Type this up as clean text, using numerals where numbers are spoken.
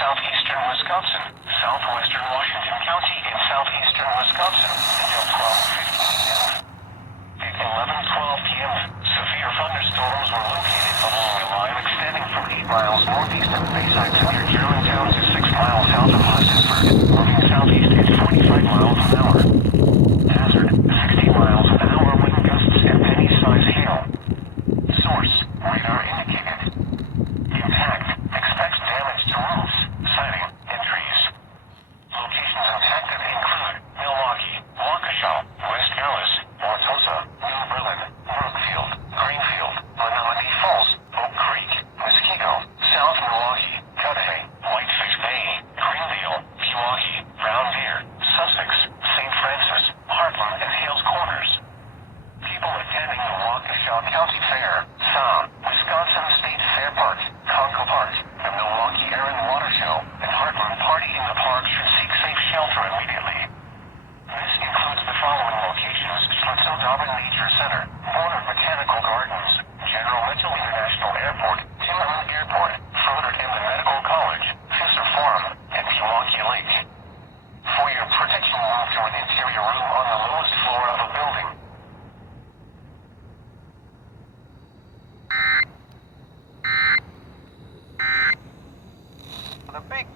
southeastern Wisconsin, southwestern Washington County, and southeastern Wisconsin until 12:15 p.m. At 11:12 p.m., severe thunderstorms were located along a line extending from 8 miles northeast of Bayside to near Germantown to 6 miles south of Huntsburg, moving southeast at 45 miles an hour. Hazard, 60 miles an hour wind gusts and penny-size hail. Source, radar indicated. Impact, expects damage to roofs, siding, and trees. Locations impacted include Milwaukee, Waukesha, West Allis, Wautosa, New Berlin, Brookfield, Greenfield, Menominee Falls, Oak Creek, Muskego, South Milwaukee, Cudahy, Whitefish Bay, Greenville, Pewaukee, Brown Deer, Sussex, St. Francis, Heartland, and Hales Corners. People attending the Waukesha County Fair, Wisconsin State Fair Park, Conco Park, the Milwaukee Air and Water Show, and Heartland Party in the park should seek safe shelter immediately. This includes the following locations: Schlitzow Darwin Nature Center,